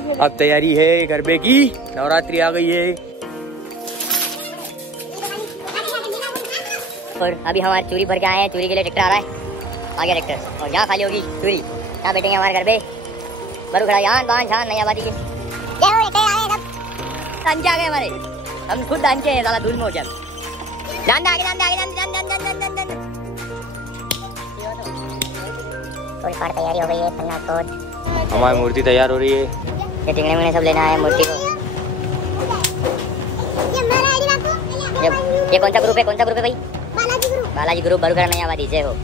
अब तैयारी है गरबे की, नवरात्रि आ गई है। और अभी हमारे चूरी भर के आए हैं, चूरी के लिए ट्रैक्टर आ रहा है, आगे ट्रैक्टर, और यहाँ खाली होगी चूरी, यहाँ बैठेंगे हमारे घर पे। बरू खड़ा यहाँ बांध छान नहीं आबादी के दान के आ गए हमारे, हम खुद दान के हैं साला धूल में हो गया। दान आगे दान आगे दान दान दान दान दान दान दान फुल फाड़ तैयारी हो गई है। पन्ना कोट हमारी मूर्ति तैयार हो रही है, ये टिंगने में सब लेना है मूर्ति को। ये कौन सा ग्रुप है, कौन सा ग्रुप है भाई? बालाजी ग्रुप बरू खड़ा नहीं आबादी जय हो।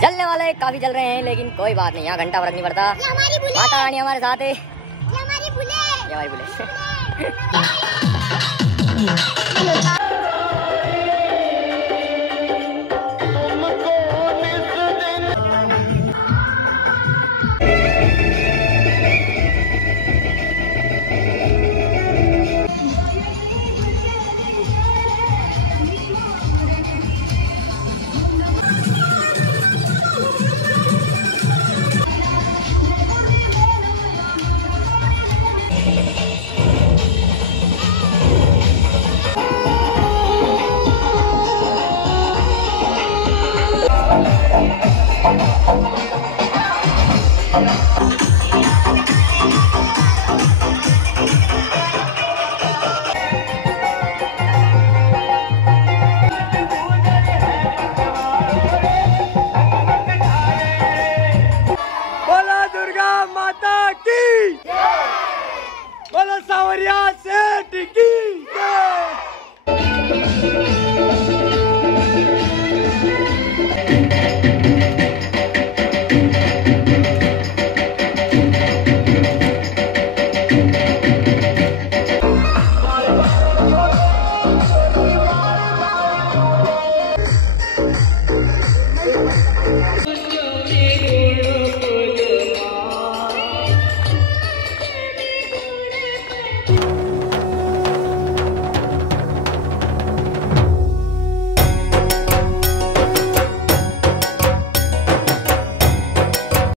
जलने वाले काफी जल रहे हैं, लेकिन कोई बात नहीं, यहाँ घंटा फर्क नहीं पड़ता। माता रानी हमारे साथ है। ये हमारी बुले। बोलो सावरिया सेठ की।